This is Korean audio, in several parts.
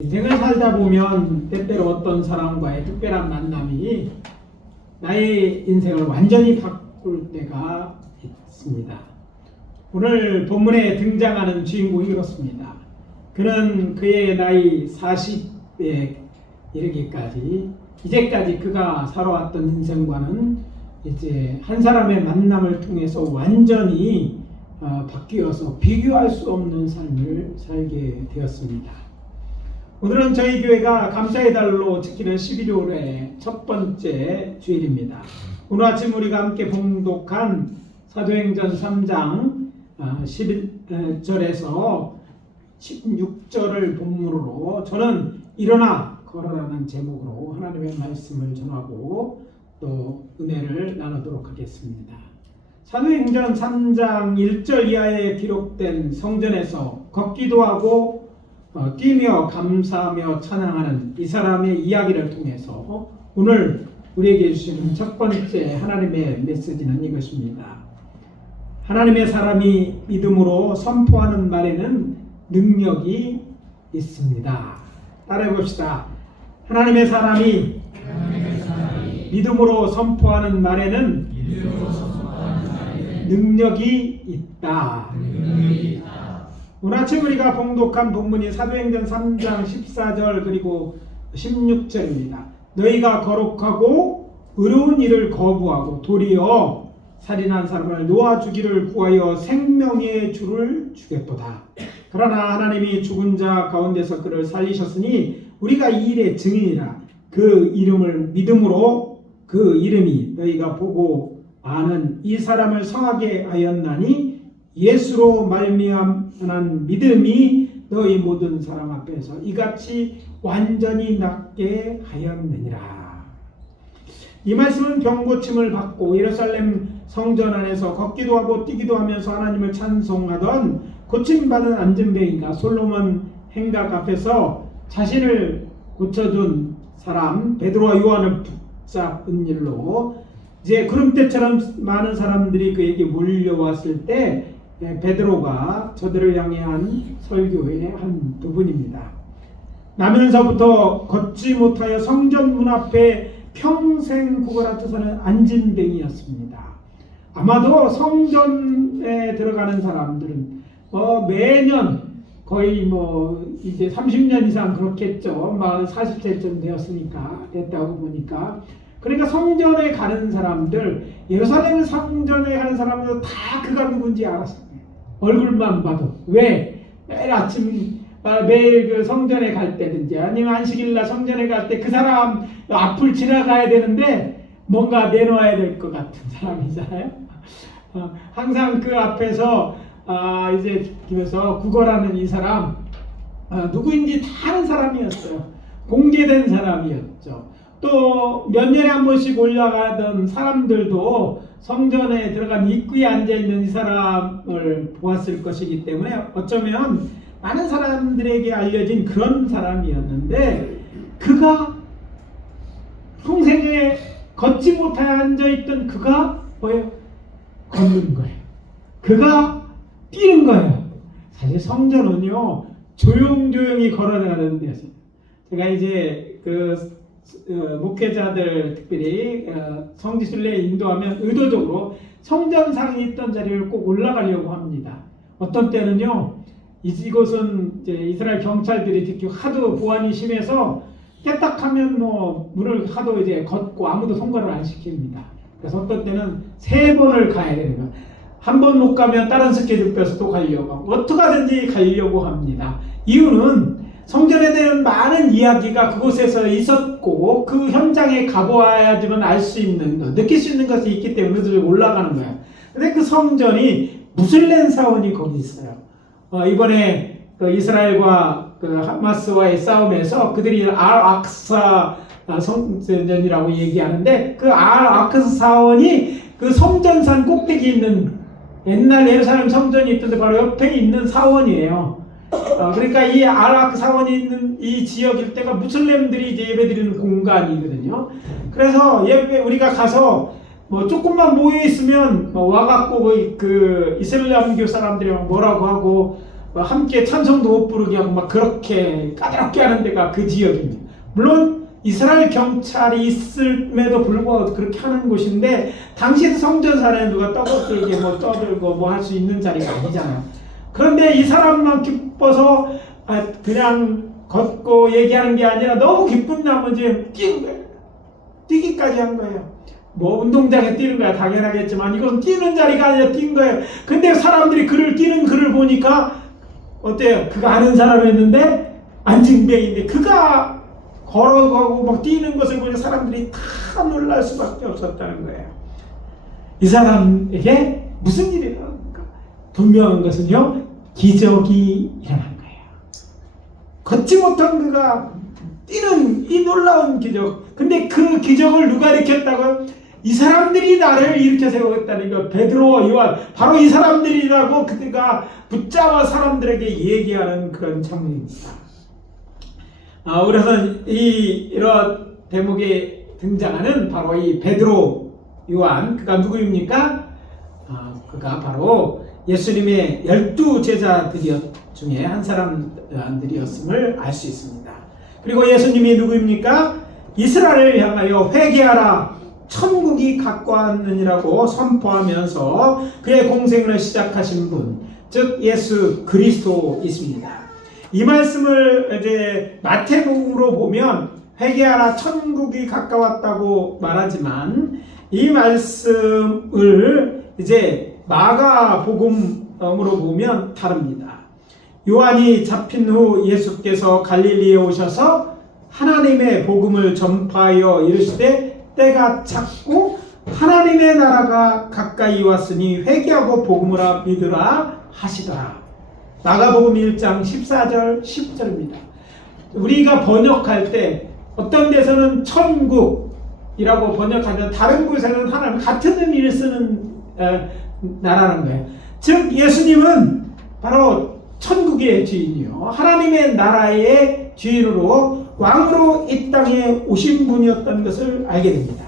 인생을 살다 보면 때때로 어떤 사람과의 특별한 만남이 나의 인생을 완전히 바꿀 때가 있습니다. 오늘 본문에 등장하는 주인공이 이렇습니다. 그는 그의 나이 40에 이르기까지 이제까지 그가 살아왔던 인생과는 이제 한 사람의 만남을 통해서 완전히 바뀌어서 비교할 수 없는 삶을 살게 되었습니다. 오늘은 저희 교회가 감사의 달로 지키는 11월의 첫 번째 주일입니다. 오늘 아침 우리가 함께 봉독한 사도행전 3장 11절에서 16절을 본문으로 저는 일어나 걸어라는 제목으로 하나님의 말씀을 전하고 또 은혜를 나누도록 하겠습니다. 사도행전 3장 1절 이하에 기록된 성전에서 걷기도 하고 뛰며 감사하며 찬양하는 이 사람의 이야기를 통해서 오늘 우리에게 주시는 첫 번째 하나님의 메시지는 이것입니다. 하나님의 사람이 믿음으로 선포하는 말에는 능력이 있습니다. 따라해 봅시다. 하나님의 사람이 믿음으로 선포하는 말에는 능력이 있다. 오늘 아침 우리가 봉독한 본문이 사도행전 3장 14절 그리고 16절입니다. 너희가 거룩하고 의로운 일을 거부하고 도리어 살인한 사람을 놓아주기를 구하여 생명의 주를 주겠도다. 그러나 하나님이 죽은 자 가운데서 그를 살리셨으니 우리가 이 일의 증인이라. 그 이름을 믿음으로 그 이름이 너희가 보고 아는 이 사람을 성하게 하였나니 예수로 말미암은 믿음이 너희 모든 사람 앞에서 이같이 완전히 낫게 하였느니라. 이 말씀은 병고침을 받고 예루살렘 성전 안에서 걷기도 하고 뛰기도 하면서 하나님을 찬송하던 고침받은 안진뱅이가 솔로몬 행각 앞에서 자신을 고쳐준 사람 베드로와 요한을 붙잡은 일로 이제 구름대처럼 많은 사람들이 그에게 몰려왔을 때 베드로가 저들을 향해 한 설교의 한 부분입니다. 나면서부터 걷지 못하여 성전 문 앞에 평생 구걸하여 사는 안진뱅이였습니다. 아마도 성전에 들어가는 사람들은 매년 거의 이제 30년 이상 그렇겠죠. 40세쯤 되었으니까 됐다고 보니까. 그러니까 성전에 가는 사람들, 예루살렘 성전에 가는 사람들 다 그가 누군지 알았어요. 얼굴만 봐도. 왜? 매일 아침 매일 그 성전에 갈 때든지 아니면 안식일날 성전에 갈 때 그 사람 앞을 지나가야 되는데 뭔가 내놓아야 될 것 같은 사람이잖아요. 항상 그 앞에서 이제 그래서 구걸하는 이 사람 누구인지 다 아는 사람이었어요. 공개된 사람이었죠. 또 몇 년에 한 번씩 올라가던 사람들도 성전에 들어간 입구에 앉아있는 이 사람을 보았을 것이기 때문에 어쩌면 많은 사람들에게 알려진 그런 사람이었는데 그가 평생에 걷지 못하여 앉아있던 그가 뭐예요? 걷는 거예요. 그가 뛰는 거예요. 사실 성전은요 조용조용히 걸어가는 데서 제가 이제 목회자들 특별히 성지순례에 인도하면 의도적으로 성전상에 있던 자리를 꼭 올라가려고 합니다. 어떤 때는요 이곳은 이제 이스라엘 경찰들이 특히 하도 보안이 심해서 깨딱하면 문을 하도 이제 걷고 아무도 통과를 안 시킵니다. 그래서 어떤 때는 3번을 가야 되는 거예요. 한 번 못 가면 다른 스케줄 빼서 또 가려고 하고 어떻게든지 가려고 합니다. 이유는 성전에 대한 많은 이야기가 그곳에서 있었고 그 현장에 가보아야지만 알 수 있는 것, 느낄 수 있는 것이 있기 때문에 그들이 올라가는 거예요. 근데 그 성전이 무슬림 사원이 거기 있어요. 이번에 이스라엘과 하마스와의 싸움에서 그들이 알-악사 성전이라고 얘기하는데 그 알-악사 사원이 그 성전산 꼭대기에 있는 옛날 예루살렘 성전이 있던데 바로 옆에 있는 사원이에요. 그러니까 이 알-악사 사원이 있는 이 지역 일대가 무슬림들이 이제 예배드리는 공간이거든요. 그래서 우리가 가서 조금만 모여 있으면 와갖고 그 이슬람교 사람들이 뭐라고 하고 함께 찬송도 못 부르게 하고 막 그렇게 까다롭게 하는 데가 그 지역입니다. 물론 이스라엘 경찰이 있음에도 불구하고 그렇게 하는 곳인데 당시 성전사에 누가 떠들게 뭐 떠들고 뭐 할 수 있는 자리가 아니잖아요. 그런데 이 사람만 기뻐서 그냥 걷고 얘기하는 게 아니라 너무 기쁜 나머지 뛰는 거예요. 뛰기까지 한 거예요. 뭐 운동장에 뛰는 거야 당연하겠지만 이건 뛰는 자리가 아니라 뛴 거예요. 근데 사람들이 뛰는 글을 보니까 어때요? 그가 아는 사람이었는데 안징뱅인데 그가 걸어가고 막 뛰는 것을 보니 사람들이 다 놀랄 수밖에 없었다는 거예요. 이 사람에게 무슨 일이 일어납니까? 분명한 것은요, 기적이 일어난 거예요. 걷지 못한 그가 뛰는 이 놀라운 기적. 근데 그 기적을 누가 일으켰다고요? 이 사람들이 나를 일으켜 세우겠다는 거. 베드로와 요한, 바로 이 사람들이라고 그가 붙잡아 사람들에게 얘기하는 그런 장면입니다. 그래서 이런 대목에 등장하는 바로 이 베드로, 요한, 그가 누구입니까? 그가 바로 예수님의 12 제자들 중에 한 사람들이었음을 알 수 있습니다. 그리고 예수님이 누구입니까? 이스라엘을 향하여 회개하라, 천국이 가까웠느니라고 선포하면서 그의 공생을 시작하신 분, 즉 예수 그리스도이십니다. 이 말씀을 이제 마태복음으로 보면 회개하라 천국이 가까웠다고 말하지만 이 말씀을 이제 마가복음으로 보면 다릅니다. 요한이 잡힌 후 예수께서 갈릴리에 오셔서 하나님의 복음을 전파하여 이르시되 때가 찼고 하나님의 나라가 가까이 왔으니 회개하고 복음을 믿으라 하시더라. 마가복음 1장 14절 10절입니다. 우리가 번역할 때 어떤 데서는 천국이라고 번역하면 다른 곳에는 하나님 같은 의미를 쓰는 나라는 거예요. 즉 예수님은 바로 천국의 주인이요, 하나님의 나라의 주인으로 왕으로 이 땅에 오신 분이었던 것을 알게 됩니다.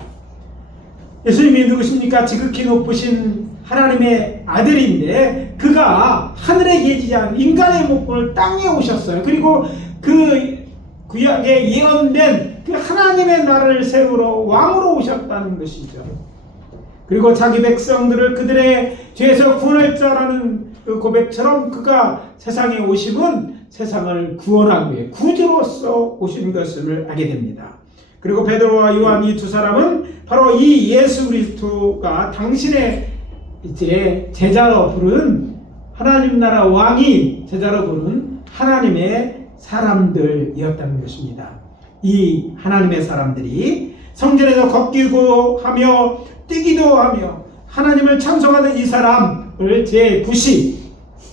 예수님이 누구십니까? 지극히 높으신 하나님의 아들인데 그가 하늘에 계시지 않은 인간의 모습을 땅에 오셨어요. 그리고 그 구약에 예언된 그 하나님의 나라를 세우러 왕으로 오셨다는 것이죠. 그리고 자기 백성들을 그들의 죄에서 구원할 자라는 그 고백처럼 그가 세상에 오심은 세상을 구원하기 위해 구주로서 오신 것을 알게 됩니다. 그리고 베드로와 요한 이 두 사람은 바로 이 예수 그리스도가 당신의 이제 제자로 부른 하나님 나라 왕이 제자로 부른 하나님의 사람들이었다는 것입니다. 이 하나님의 사람들이 성전에서 걷기도 하며 뛰기도 하며 하나님을 찬송하는 이 사람을 제9시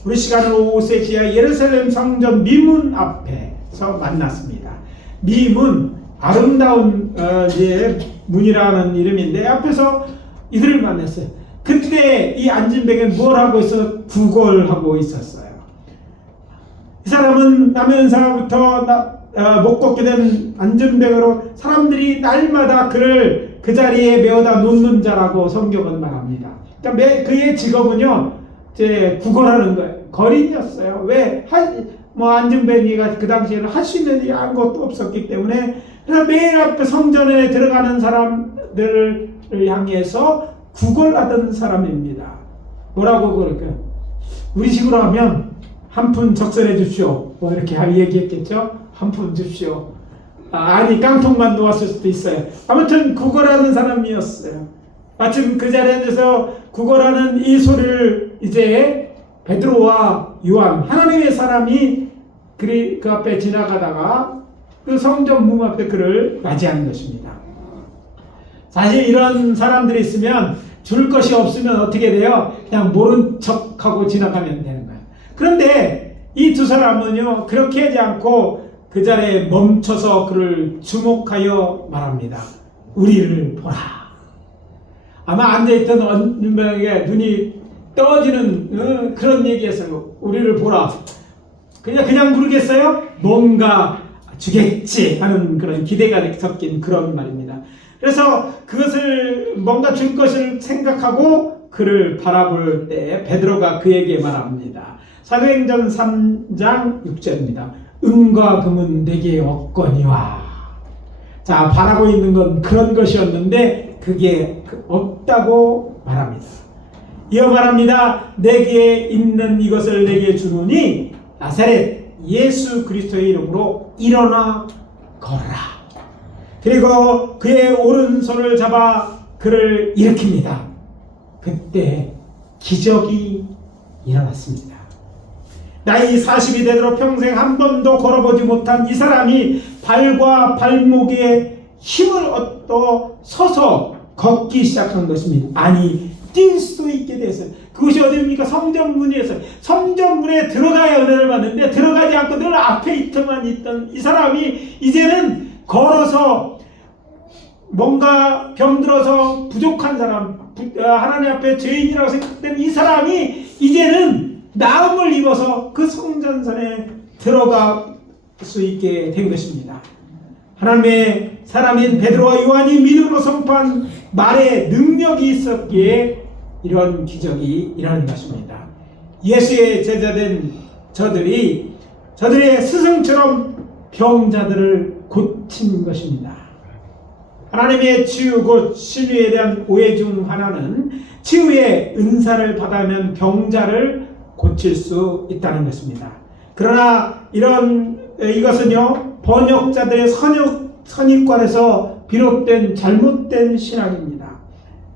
우리 시간으로 오후 3시에 예루살렘 성전 미문 앞에서 만났습니다. 미문, 아름다운 문이라는 이름인데 앞에서 이들을 만났어요. 그때 이 안진뱅은 뭘 하고 있어? 구걸하고 있었어요. 이 사람은 나면사부터 못 걷게 된 안진뱅으로 사람들이 날마다 그를 그 자리에 메어다 놓는 자라고 성경은 말합니다. 그러니까 그의 직업은요, 이제 구걸하는 거예요. 거린이었어요. 왜? 안진뱅이가 그 당시에는 할 수 있는 일이 아무것도 없었기 때문에 매일 앞에 성전에 들어가는 사람들을 향해서 구걸하던 사람입니다. 뭐라고 그럴까요? 우리 식으로 하면 한 푼 적설해 주십시오. 뭐 이렇게 얘기했겠죠? 한 푼 주십시오. 아니 깡통만 놓았을 수도 있어요. 아무튼 구걸하는 사람이었어요. 마침 그 자리에 앉아서 구걸하는 이 소리를 이제 베드로와 요한, 하나님의 사람이 그 앞에 지나가다가 그 성전 문 앞에 그를 맞이하는 것입니다. 사실 이런 사람들이 있으면 줄 것이 없으면 어떻게 돼요? 그냥 모른 척하고 지나가면 되는 거예요. 그런데 이 두 사람은요, 그렇게 하지 않고 그 자리에 멈춰서 그를 주목하여 말합니다. 우리를 보라. 아마 앉아있던 어느 명에게 눈이 떠지는 그런 얘기였어요. 우리를 보라. 그냥 부르겠어요? 뭔가 주겠지 하는 그런 기대가 섞인 그런 말입니다. 그래서 그것을 뭔가 줄 것을 생각하고 그를 바라볼 때 베드로가 그에게 말합니다. 사도행전 3장 6절입니다. 은과 금은 내게 없거니와. 자, 바라고 있는 건 그런 것이었는데 그게 없다고 말합니다. 이어 말합니다. 내게 있는 이것을 내게 주노니 나사렛 예수 그리스도의 이름으로 일어나 걸어라. 그리고 그의 오른손을 잡아 그를 일으킵니다. 그때 기적이 일어났습니다. 나이 40이 되도록 평생 한 번도 걸어보지 못한 이 사람이 발과 발목에 힘을 얻어 서서 걷기 시작한 것입니다. 아니, 뛸 수 있게 됐어요. 그것이 어디입니까? 성전문이었어요. 성전문에 들어가야 은혜를 받는데 들어가지 않고 늘 앞에 있더만 있던 이 사람이 이제는 걸어서 뭔가 병들어서 부족한 사람, 하나님 앞에 죄인이라고 생각되는 이 사람이 이제는 나음을 입어서 그 성전선에 들어갈 수 있게 된 것입니다. 하나님의 사람인 베드로와 요한이 믿음으로 선포한 말에 능력이 있었기에 이런 기적이 일어나는 것입니다. 예수의 제자된 저들이 저들의 스승처럼 병자들을 고친 것입니다. 하나님의 치유 곧 신유에 대한 오해 중 하나는 치유의 은사를 받으면 병자를 고칠 수 있다는 것입니다. 그러나 이것은요 번역자들의 선입관에서 비롯된 잘못된 신학입니다.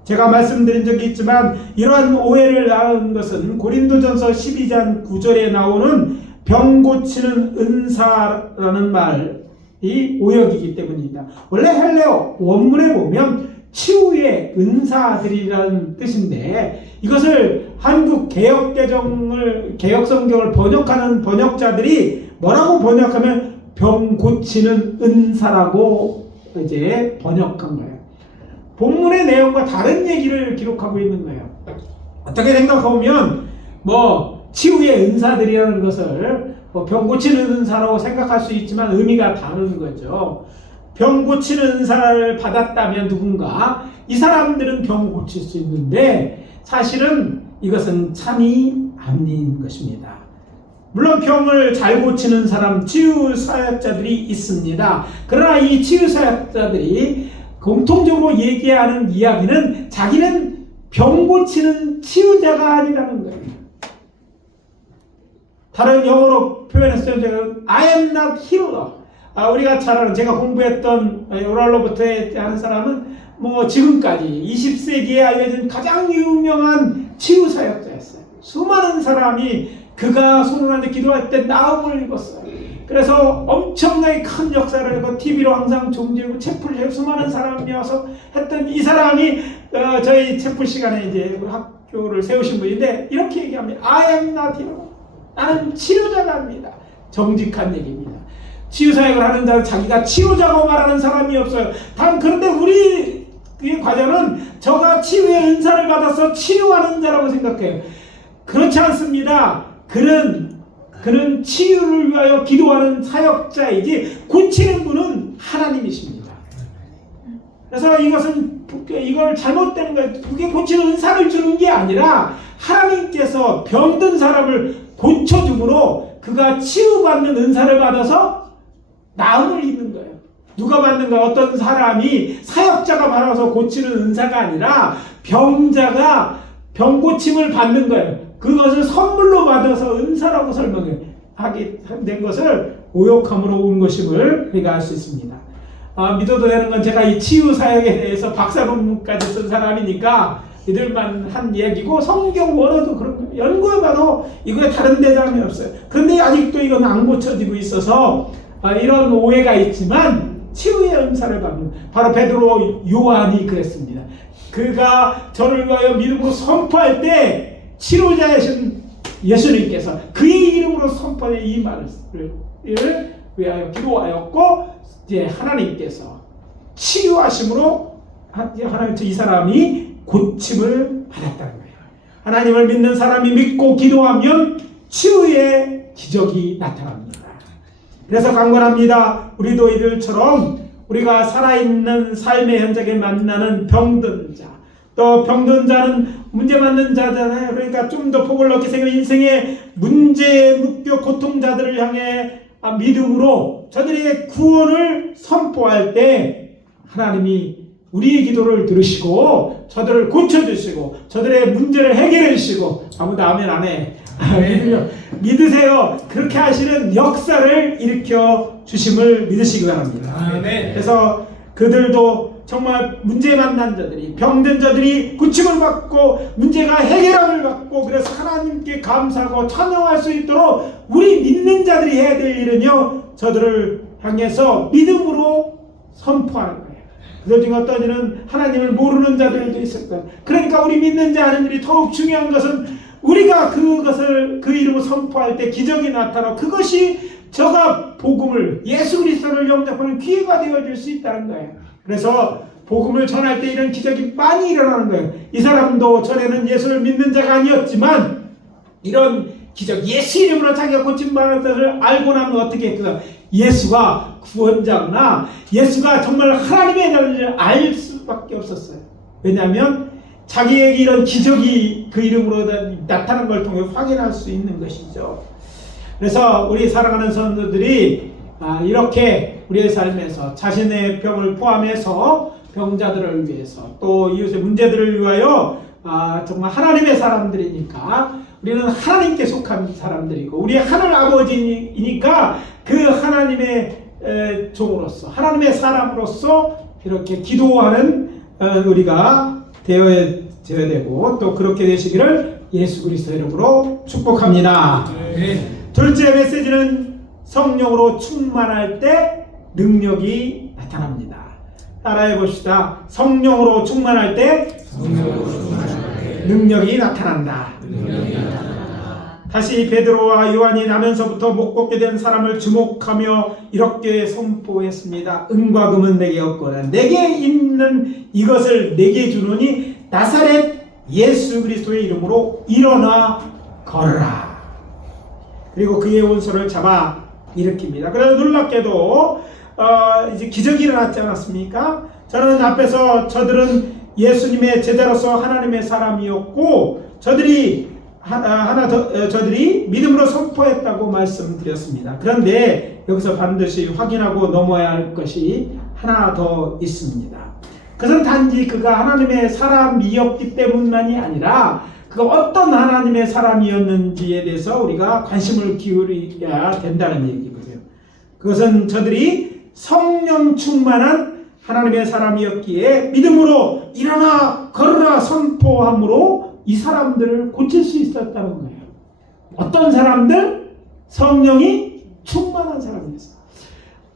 제가 말씀드린 적이 있지만 이러한 오해를 낳은 것은 고린도전서 12장 9절에 나오는 병 고치는 은사라는 말이 오역이기 때문입니다. 원래 헬레어 원문에 보면 치유의 은사들이라는 뜻인데 이것을 한국 개혁성경을 번역하는 번역자들이 뭐라고 번역하면 병 고치는 은사라고 이제 번역한 거예요. 본문의 내용과 다른 얘기를 기록하고 있는 거예요. 어떻게 생각하면 치유의 은사들이라는 것을 병 고치는 은사라고 생각할 수 있지만 의미가 다른 거죠. 병 고치는 은사를 받았다면 누군가 이 사람들은 병 고칠 수 있는데 사실은 이것은 참이 아닌 것입니다. 물론 병을 잘 고치는 사람 치유사역자들이 있습니다. 그러나 이 치유사역자들이 공통적으로 얘기하는 이야기는 자기는 병 고치는 치유자가 아니라는 거예요. 다른 영어로 표현했을 때 I am not healer. 우리가 잘 아는 제가 공부했던 오랄로버트에 하는 사람은 지금까지 20세기에 알려진 가장 유명한 치유사역자였어요. 수많은 사람이 그가 손을 기도할 때 나음을 입었어요. 그래서 엄청나게 큰 역사를 하고 TV로 항상 종지고 채플 수많은 사람이 와서 했던 이 사람이 저희 채플 시간에 이제 학교를 세우신 분인데 이렇게 얘기합니다. I am not healer. 나는 치료자가 아닙니다. 정직한 얘기입니다. 치유사역을 하는 자는 자기가 치료자고 말하는 사람이 없어요. 그런데 우리 과자는 저가 치유의 은사를 받아서 치유하는 자라고 생각해요. 그렇지 않습니다. 그는 치유를 위하여 기도하는 사역자이지 고치는 분은 하나님이십니다. 그래서 이걸 잘못되는 거예요. 그게 고치는 은사를 주는 게 아니라 하나님께서 병든 사람을 고쳐줌으로 그가 치유받는 은사를 받아서 나음을 입는 거예요. 누가 받는가? 어떤 사람이 사역자가 받아서 고치는 은사가 아니라 병자가 병 고침을 받는 거예요. 그것을 선물로 받아서 은사라고 설명하게 된 것을 오역함으로 온 것임을 우리가 알 수 있습니다. 믿어도 되는 건 제가 이 치유 사역에 대해서 박사 논문까지 쓴 사람이니까 이들만 한 얘기고 성경 원어도 그런 연구해봐도 이거에 다른 대장이 없어요. 그런데 아직도 이건 안 고쳐지고 있어서 이런 오해가 있지만 치유의 은사를 받는 바로 베드로 요한이 그랬습니다. 그가 저를 위하여 믿음으로 선포할 때 치료자이신 예수님께서 그의 이름으로 선포한 이 말을 위하여 기도하였고 이제 하나님께서 치유하심으로 하나님 이 사람이 고침을 받았다는 거예요. 하나님을 믿는 사람이 믿고 기도하면 치유의 기적이 나타납니다. 그래서 강권합니다. 우리도 이들처럼 우리가 살아있는 삶의 현장에 만나는 병든 자, 또 병든 자는 문제 많는 자잖아요. 그러니까 좀 더 복을 얻게 생겨 인생의 문제에 묶여 고통자들을 향해 믿음으로 저들에게 구원을 선포할 때 하나님이 우리의 기도를 들으시고 저들을 고쳐주시고 저들의 문제를 해결해 주시고 아무도 아멘 안 해. 믿으세요. 그렇게 하시는 역사를 일으켜 주심을 믿으시기 바랍니다. 아멘. 그래서 그들도 정말 문제 만난 자들이 병든 자들이 고침을 받고 문제가 해결함을 받고 그래서 하나님께 감사하고 찬양할 수 있도록 우리 믿는 자들이 해야 될 일은요 저들을 향해서 믿음으로 선포하는 거예요. 그들 중에 어떤 이는 하나님을 모르는 자들도 있을 거예요. 그러니까 우리 믿는 자 하는 일이 더욱 중요한 것은 우리가 그것을 그 이름을 선포할 때 기적이 나타나고 그것이 저가 복음을 예수 그리스도를 영접하는 기회가 되어줄 수 있다는 거예요. 그래서 복음을 전할 때 이런 기적이 많이 일어나는 거예요. 이 사람도 전에는 예수를 믿는 자가 아니었지만 이런 기적 예수 이름으로 자기가 고침받은 것을 알고 나면 어떻게 했구나. 예수가 구원자구나. 예수가 정말 하나님의 나라를 알 수밖에 없었어요. 왜냐하면 자기에게 이런 기적이 그 이름으로 나타난 걸 통해 확인할 수 있는 것이죠. 그래서 우리 사랑하는 성도들이 이렇게 우리의 삶에서 자신의 병을 포함해서 병자들을 위해서 또 이웃의 문제들을 위하여 정말 하나님의 사람들이니까 우리는 하나님께 속한 사람들이고 우리의 하늘 아버지이니까 그 하나님의 종으로서 하나님의 사람으로서 이렇게 기도하는 우리가 되어야 되고 또 그렇게 되시기를 예수 그리스도 이름으로 축복합니다. 둘째 메시지는 성령으로 충만할 때 능력이 나타납니다. 따라해 봅시다. 성령으로 충만할 때 능력이 나타난다. 다시 베드로와 요한이 나면서부터 못 걷게 된 사람을 주목하며 이렇게 선포했습니다. 은과 금은 내게 없거나 내게 있는 이것을 내게 주노니 나사렛 예수 그리스도의 이름으로 일어나 걸어라. 그리고 그의 원수를 잡아 일으킵니다. 그래서 놀랍게도 이제 기적이 일어났지 않았습니까? 저는 앞에서 저들은 예수님의 제자로서 하나님의 사람이었고 저들이 저들이 믿음으로 선포했다고 말씀드렸습니다. 그런데 여기서 반드시 확인하고 넘어야 할 것이 하나 더 있습니다. 그것은 단지 그가 하나님의 사람이었기 때문만이 아니라 그가 어떤 하나님의 사람이었는지에 대해서 우리가 관심을 기울여야 된다는 얘기거든요. 그것은 저들이 성령 충만한 하나님의 사람이었기에 믿음으로 일어나 걸어라 선포함으로 이 사람들을 고칠 수 있었다는 거예요. 어떤 사람들? 성령이 충만한 사람이었어요.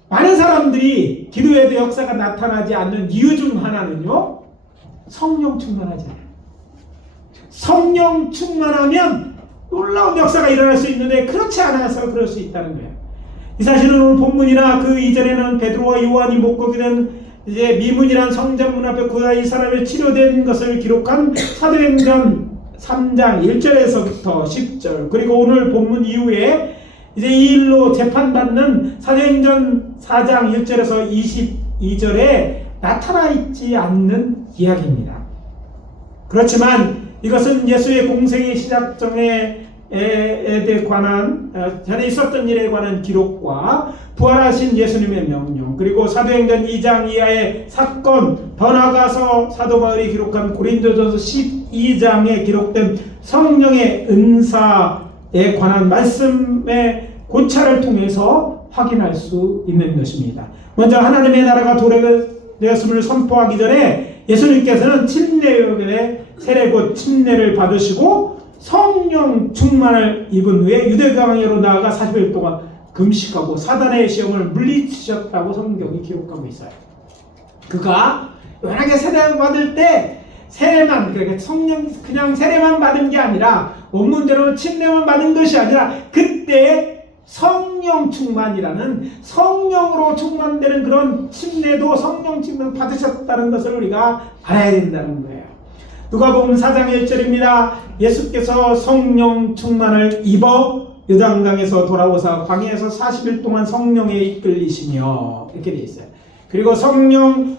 많은 사람들이 기도에도 역사가 나타나지 않는 이유 중 하나는요, 성령 충만하지 않아요. 성령 충만하면 놀라운 역사가 일어날 수 있는데 그렇지 않아서 그럴 수 있다는 거예요. 이 사실은 오늘 본문이나 그 이전에는 베드로와 요한이 못 걷게 된 이제 미문이란 성전문 앞에 그가 이 사람이 치료된 것을 기록한 사도행전 3장 1절에서부터 10절 그리고 오늘 본문 이후에 이제 이 일로 재판받는 사도행전 4장 1절에서 22절에 나타나 있지 않는 이야기입니다. 그렇지만 이것은 예수의 공생의 시작점에 관한 전에 있었던 일에 관한 기록과 부활하신 예수님의 명령 그리고 사도행전 2장 이하의 사건 더 나아가서 사도 바울이 기록한 고린도전서 12장에 기록된 성령의 은사에 관한 말씀의 고찰을 통해서 확인할 수 있는 것입니다. 먼저 하나님의 나라가 도래되었음을 선포하기 전에 예수님께서는 침례요의 세례 곧 침례를 받으시고 성령 충만을 입은 후에 유대광야로 나아가 40일 동안 금식하고 사단의 시험을 물리치셨다고 성경이 기록하고 있어요. 그가 워낙에 세례를 받을 때 세례만 그러니까 성령 그냥 세례만 받은 게 아니라 원문대로 침례만 받은 것이 아니라 그때 성령 충만이라는 성령으로 충만되는 그런 침례도 성령 침례를 받으셨다는 것을 우리가 알아야 된다는 거예요. 누가복음 4장 1절입니다. 예수께서 성령 충만을 입어 요단강에서 돌아오사 광야에서 40일 동안 성령에 이끌리시며 이렇게 되어 있어요. 그리고 성령으로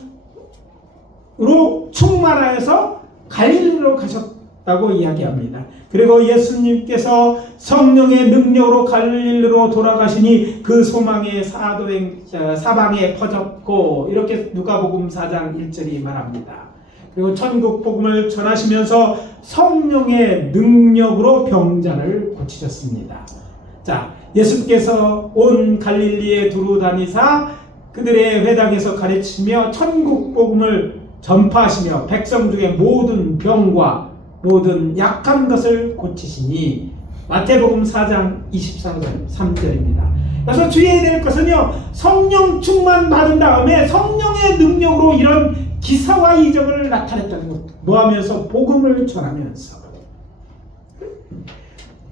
충만하여서 갈릴리로 가셨다고 이야기합니다. 그리고 예수님께서 성령의 능력으로 갈릴리로 돌아가시니 그 소망의 사방에 퍼졌고, 이렇게 누가복음 4장 1절이 말합니다. 그리고 천국 복음을 전하시면서 성령의 능력으로 병자를 고치셨습니다. 자, 예수께서 온 갈릴리에 두루 다니사 그들의 회당에서 가르치며 천국 복음을 전파하시며 백성 중에 모든 병과 모든 약한 것을 고치시니, 마태복음 4장 24절 3절입니다. 그래서 주의해야 될 것은요, 성령 충만 받은 다음에 성령의 능력으로 이런 기사와 이적을 나타냈다는 것. 뭐 하면서? 복음을 전하면서.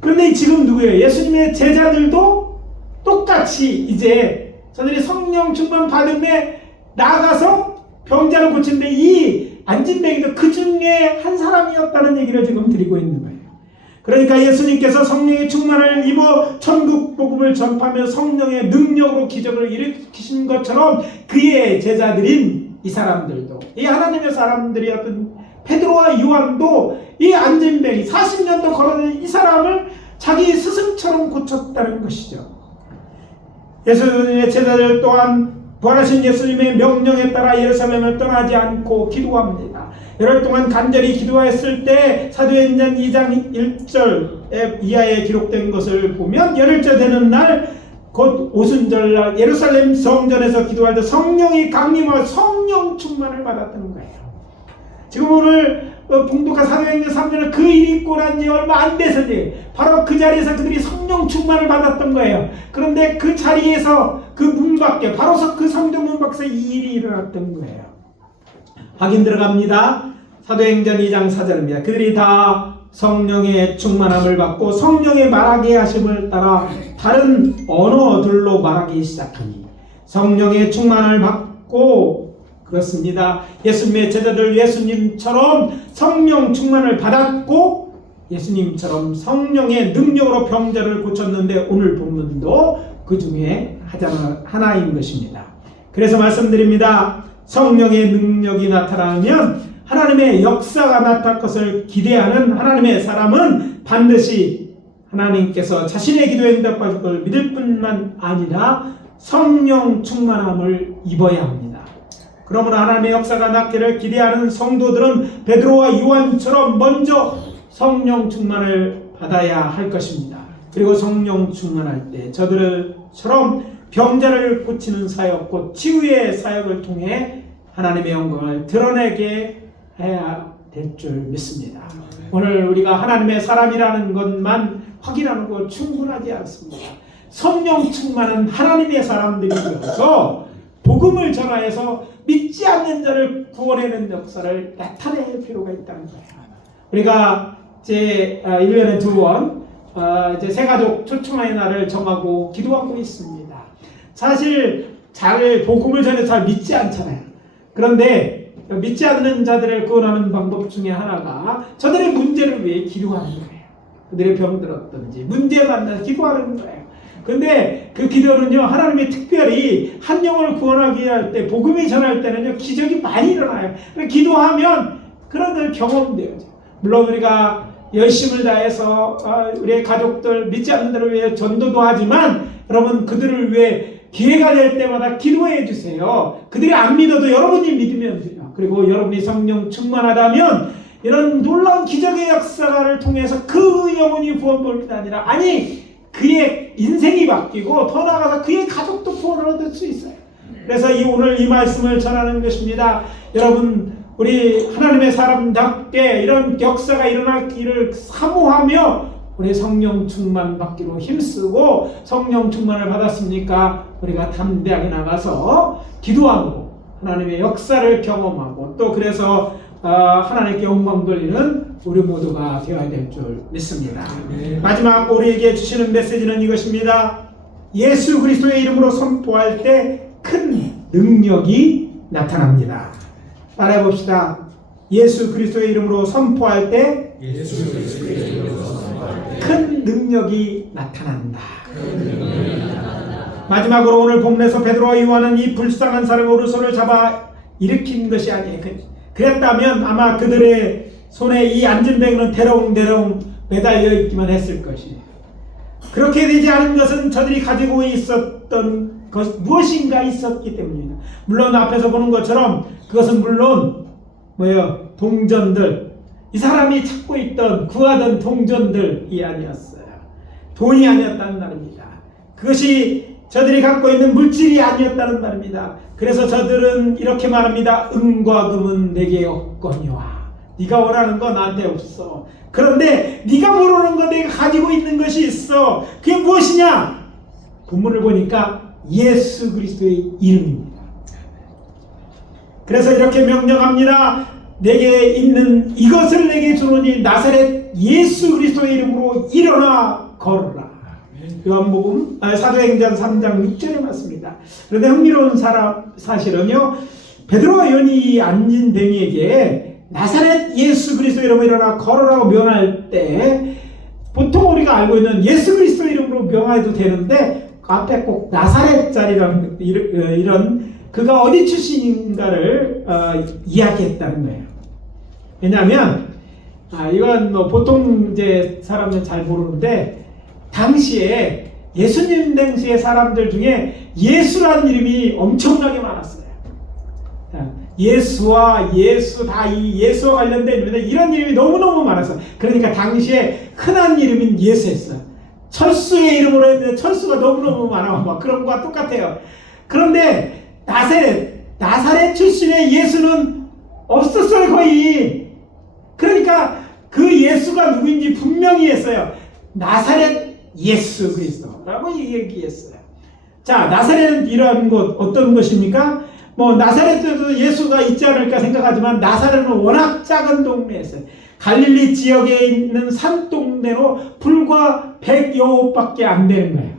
그런데 지금 누구예요? 예수님의 제자들도 똑같이 이제 저들이 성령 충만 받음에 나가서 병자를 고치는데, 이 안진뱅이도 그 중에 한 사람이었다는 얘기를 지금 드리고 있는 거예요. 그러니까 예수님께서 성령의 충만을 입어 천국 복음을 전파하며 성령의 능력으로 기적을 일으키신 것처럼 그의 제자들인 이 사람들도, 이 하나님의 사람들이었던 베드로와 요한도 이 안진뱅이 40년도 걸어다닌 이 사람을 자기 스승처럼 고쳤다는 것이죠. 예수님의 제자들 또한 부활하신 예수님의 명령에 따라 예루살렘을 떠나지 않고 기도합니다. 열흘 동안 간절히 기도했을 때 사도행전 2장 1절 이하에 기록된 것을 보면, 열흘째 되는 날 곧 오순절날 예루살렘 성전에서 기도할 때 성령이 강림하여 성령 충만을 받았다는 거예요. 지금 오늘 봉독한 사도행전 3장은 그 일이 있고 난 지 얼마 안 돼서지 바로 그 자리에서 그들이 성령 충만을 받았던 거예요. 그런데 그 자리에서 그 문 밖에, 바로 그 성전 문 밖에서 이 일이 일어났던 거예요. 확인 들어갑니다. 사도행전 2장 4절입니다. 그들이 다 성령의 충만함을 받고 성령의 말하게 하심을 따라 다른 언어들로 말하기 시작하니, 성령의 충만을 받고, 그렇습니다. 예수님의 제자들 예수님처럼 성령 충만을 받았고 예수님처럼 성령의 능력으로 병자를 고쳤는데, 오늘 본문도 그 중에 하나인 것입니다. 그래서 말씀드립니다. 성령의 능력이 나타나면 하나님의 역사가 나타날 것을 기대하는 하나님의 사람은 반드시 하나님께서 자신의 기도에 응답하실 걸 믿을 뿐만 아니라 성령 충만함을 입어야 합니다. 그러므로 하나님의 역사가 낫기를 기대하는 성도들은 베드로와 요한처럼 먼저 성령 충만을 받아야 할 것입니다. 그리고 성령 충만할 때 저들처럼 병자를 고치는 사역, 곧 치유의 사역을 통해 하나님의 영광을 드러내게 해야 될 줄 믿습니다. 오늘 우리가 하나님의 사람이라는 것만 확인하는 것 충분하지 않습니다. 성령 충만한 하나님의 사람들이 되어서 복음을 전하여서 믿지 않는 자를 구원하는 역사를 나타낼 필요가 있다는 거예요. 우리가 이제 1년에 2번 이제 새가족 초청의 날을 정하고 기도하고 있습니다. 사실 복음을 전해 잘 믿지 않잖아요. 그런데 믿지 않는 자들을 구원하는 방법 중에 하나가 저들의 문제를 위해 기도하는 거예요. 그들의 병들었든지 문제에 만나서 기도하는 거예요. 근데 그 기도는요, 하나님이 특별히 한 영혼을 구원하기 할 때, 복음이 전할 때는요, 기적이 많이 일어나요. 기도하면 그런 걸 경험되어져. 물론 우리가 열심을 다해서 우리의 가족들, 믿지 않는 자를 위해 전도도 하지만, 여러분 그들을 위해 기회가 될 때마다 기도해 주세요. 그들이 안 믿어도 여러분이 믿으면 돼요. 그리고 여러분이 성령 충만하다면 이런 놀라운 기적의 역사를 통해서 그 영혼이 구원받을 게 아니라, 그의 인생이 바뀌고 더 나아가서 그의 가족도 구원을 얻을 수 있어요. 그래서 오늘 이 말씀을 전하는 것입니다. 여러분, 우리 하나님의 사람답게 이런 역사가 일어나기를 사모하며 우리 성령 충만 받기로 힘쓰고, 성령 충만을 받았으니까 우리가 담대하게 나가서 기도하고 하나님의 역사를 경험하고, 또 그래서 하나님께 영광 돌리는 우리 모두가 되어야 될 줄 믿습니다. 마지막 우리에게 주시는 메시지는 이것입니다. 예수 그리스도의 이름으로 선포할 때 큰 능력이 나타납니다. 따라해 봅시다. 예수 그리스도의 이름으로 선포할 때 큰 능력이 나타난다. 마지막으로 오늘 본문에서 베드로와 요한은 이 불쌍한 사람의 오른손을 잡아 일으킨 것이 아니에요. 그랬다면 아마 그들의 손에 이 안진뱅이는 대롱대롱 매달려 있기만 했을 것이에요. 그렇게 되지 않은 것은 저들이 가지고 있었던 것 무엇인가 있었기 때문입니다. 물론 앞에서 보는 것처럼 그것은 물론 뭐예요? 동전들, 이 사람이 찾고 있던 구하던 동전들이 아니었어요. 돈이 아니었다는 말입니다. 그것이 저들이 갖고 있는 물질이 아니었다는 말입니다. 그래서 저들은 이렇게 말합니다. 은과 금은 내게 없거니와. 네가 원하는 거 나한테 없어. 그런데 네가 모르는 거 내가 가지고 있는 것이 있어. 그게 무엇이냐? 본문을 보니까 예수 그리스도의 이름입니다. 그래서 이렇게 명령합니다. 내게 있는 이것을 내게 주노니 나사렛 예수 그리스도의 이름으로 일어나 걸어라. 요한복음 사도행전 3장 6절에 맞습니다. 그런데 흥미로운 사실은요, 베드로와 요한이 앉은 뱅이에게 나사렛 예수 그리스도 이름으로 일어나 걸어라고 명할 때 보통 우리가 알고 있는 예수 그리스도 이름으로 명해도 되는데 그 앞에 꼭 나사렛 자리라는 이런 그가 어디 출신인가를 이야기했다는 거예요. 왜냐하면 이건 뭐 보통 이제 사람들은 잘 모르는데 당시에 예수님 당시의 사람들 중에 예수라는 이름이 엄청나게 많았어요. 예수와 예수 다 이 예수와 관련된 이름인데 이런 이름이 너무너무 많았어요. 그러니까 당시에 흔한 이름인 예수였어요. 철수의 이름으로 했는데 철수가 너무너무 많아. 막 그런 거와 똑같아요. 그런데 나사렛 출신의 예수는 없었어요, 거의. 그러니까 그 예수가 누구인지 분명히 했어요. 나사렛 예수 그리스도라고 얘기했어요. 자, 나사렛은 이러한 곳 어떤 것입니까? 뭐 나사렛에도 예수가 있지 않을까 생각하지만 나사렛은 워낙 작은 동네였어요. 갈릴리 지역에 있는 산동네로 불과 100여호밖에 안 되는 거예요.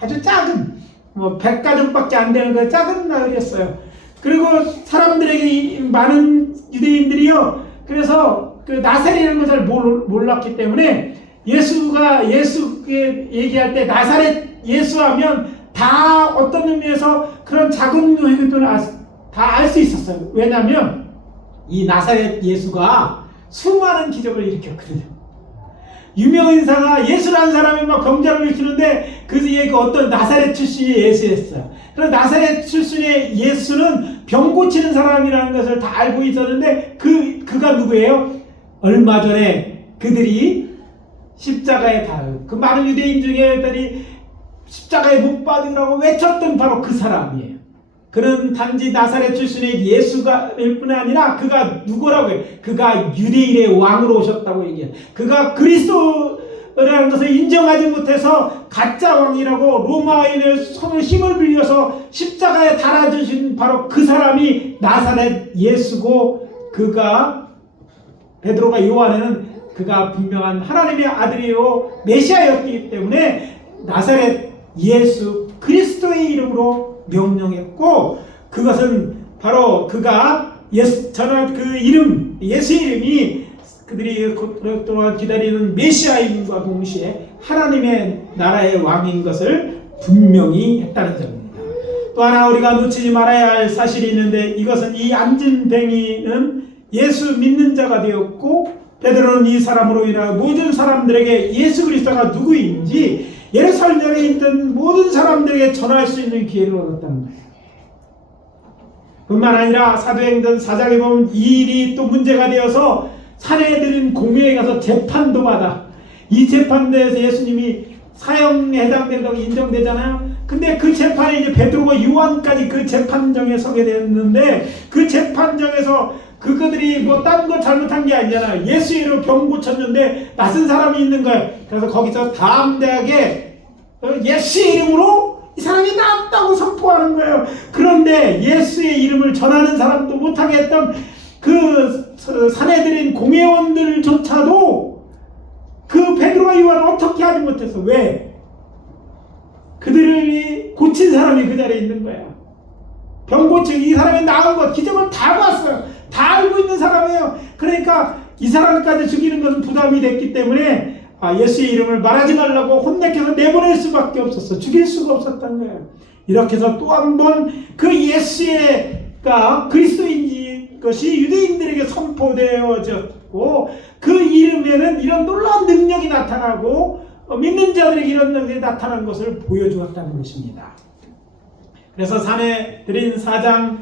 아주 작은, 뭐 100가족밖에 안 되는 거예요. 작은 마을이었어요. 그리고 사람들에게 많은 유대인들이요. 그래서 그 나사렛이라는 걸 잘 몰랐기 때문에 예수께 얘기할 때 나사렛 예수하면 다 어떤 의미에서 그런 작은 행동을 다 알 수 있었어요. 왜냐하면 이 나사렛 예수가 수많은 기적을 일으켰거든요. 유명인사가 예수라는 사람이 막 병자를 일으키는데 그 어떤 나사렛 출신의 예수였어요. 그래서 나사렛 출신의 예수는 병 고치는 사람이라는 것을 다 알고 있었는데 그가 누구예요? 얼마 전에 그들이 십자가에 그 많은 유대인 중에 십자가에 못 박으라고 외쳤던 바로 그 사람이에요. 그는 단지 나사렛 출신의 예수가일 뿐 아니라 그가 누구라고 해요? 그가 유대인의 왕으로 오셨다고 얘기해요. 그가 그리스도라는 것을 인정하지 못해서 가짜 왕이라고 로마인의 손을 힘을 빌려서 십자가에 달아주신 바로 그 사람이 나사렛 예수고, 그가 베드로가 요한에는 그가 분명한 하나님의 아들이요 메시아였기 때문에 나사렛 예수 그리스도의 이름으로 명령했고, 그것은 바로 그가 전한 그 이름, 예수의 이름이 그들이 그동안 기다리는 메시아임과 동시에 하나님의 나라의 왕인 것을 분명히 했다는 점입니다. 또 하나 우리가 놓치지 말아야 할 사실이 있는데, 이것은 이 앉은 뱅이는 예수 믿는 자가 되었고, 베드로는 이 사람으로 인하여 모든 사람들에게 예수 그리스도가 누구인지 예루살렘에 있던 모든 사람들에게 전할 수 있는 기회를 얻었다는 거예요. 뿐만 아니라 사도행전 4장에 보면 이 일이 또 문제가 되어서 사내들인 공회에 가서 재판도 받아. 이 재판대에서 예수님이 사형에 해당된다고 인정되잖아요. 근데 그 재판에 이제 베드로와 요한까지 그 재판정에 서게 됐는데, 그 재판정에서 그들이 뭐 딴 거 잘못한 게 아니잖아요. 예수 이름으로 병 고쳤는데 낯선 사람이 있는 거예요. 그래서 거기서 담대하게 예수의 이름으로 이 사람이 나았다고 선포하는 거예요. 그런데 예수의 이름을 전하는 사람도 못하게 했던 그 사내들인 공회원들조차도 그 베드로와 요한을 어떻게 하지 못했어. 왜? 그들이 고친 사람이 그 자리에 있는 거예요. 병 고치고 이 사람이 나은 것, 기적을 다 봤어요. 다 알고 있는 사람이에요. 그러니까 이 사람까지 죽이는 것은 부담이 됐기 때문에 예수의 이름을 말하지 말라고 혼내켜서 내보낼 수밖에 없었어. 죽일 수가 없었던 거예요. 이렇게 해서 또 한 번 그 예수가 그리스도인 것이 유대인들에게 선포되어졌고, 주셨고 그 이름에는 이런 놀라운 능력이 나타나고 믿는 자들에게 이런 능력이 나타난 것을 보여주었다는 것입니다. 그래서 사내들인 4장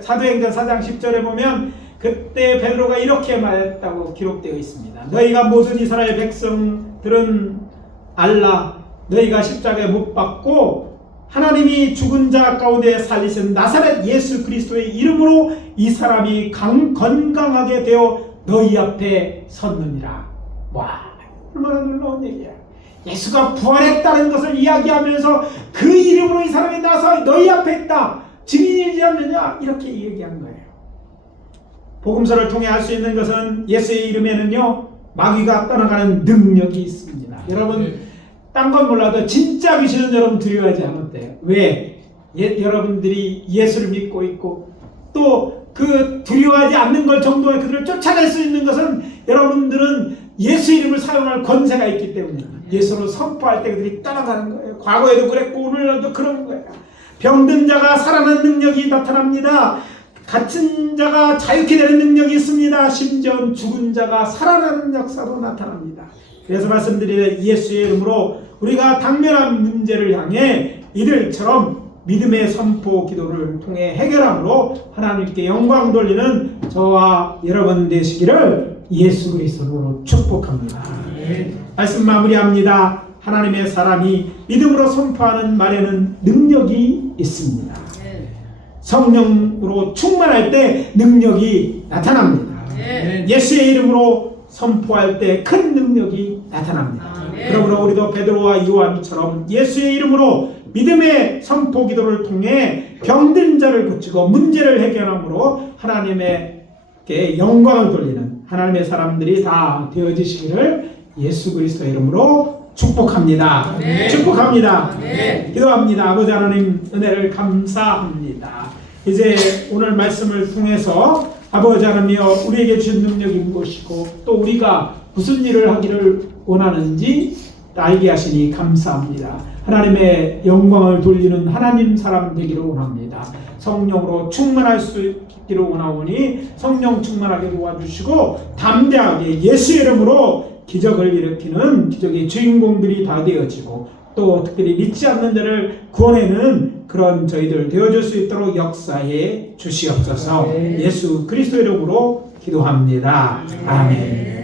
사도행전 4장 10절에 보면 그때 베드로가 이렇게 말했다고 기록되어 있습니다. 너희가 모든 이스라엘 백성들은 알라. 너희가 십자가에 못 박고 하나님이 죽은 자 가운데 살리신 나사렛 예수 그리스도의 이름으로 이 사람이 건강하게 되어 너희 앞에 섰느니라. 와, 얼마나 놀라운 얘기야. 예수가 부활했다는 것을 이야기하면서 그 이름으로 이 사람이 나서 너희 앞에 있다. 증인이지 않느냐? 이렇게 얘기한 거예요. 복음서를 통해 알 수 있는 것은 예수의 이름에는요 마귀가 떠나가는 능력이 있습니다. 여러분 딴 건 몰라도 진짜 귀신은 여러분 두려워하지 않았대요. 왜? 여러분들이 예수를 믿고 있고 또 그 두려워하지 않는 걸 정도의 그들을 쫓아낼 수 있는 것은 여러분들은 예수 이름을 사용할 권세가 있기 때문입니다. 예수로 선포할 때 그들이 떠나가는 거예요. 과거에도 그랬고 오늘날도 그런 거예요. 병든 자가 살아나는 능력이 나타납니다. 갇힌 자가 자유케 되는 능력이 있습니다. 심지어 죽은 자가 살아나는 역사도 나타납니다. 그래서 말씀드리는 예수의 이름으로 우리가 당면한 문제를 향해 이들처럼 믿음의 선포 기도를 통해 해결함으로 하나님께 영광 돌리는 저와 여러분 되시기를 예수 그리스도로 축복합니다. 말씀 마무리합니다. 하나님의 사람이 믿음으로 선포하는 말에는 능력이 있습니다. 성령으로 충만할 때 능력이 나타납니다. 예수의 이름으로 선포할 때 큰 능력이 나타납니다. 그러므로 우리도 베드로와 요한처럼 예수의 이름으로 믿음의 선포 기도를 통해 병든 자를 고치고 문제를 해결함으로 하나님께 영광을 돌리는 하나님의 사람들이 다 되어지시기를 예수 그리스도의 이름으로 축복합니다. 축복합니다. 기도합니다. 아버지 하나님 은혜를 감사합니다. 이제 오늘 말씀을 통해서 아버지 하나님이여 우리에게 주신 능력이 무엇이고 또 우리가 무슨 일을 하기를 원하는지 알게 하시니 감사합니다. 하나님의 영광을 돌리는 하나님 사람 되기를 원합니다. 성령으로 충만할 수 있기를 원하오니 성령 충만하게 도와주시고 담대하게 예수의 이름으로 기적을 일으키는 기적의 주인공들이 다 되어지고 또 특별히 믿지 않는 자를 구원하는 그런 저희들 되어줄 수 있도록 역사해 주시옵소서. 예수 그리스도 이름으로 기도합니다. 아멘.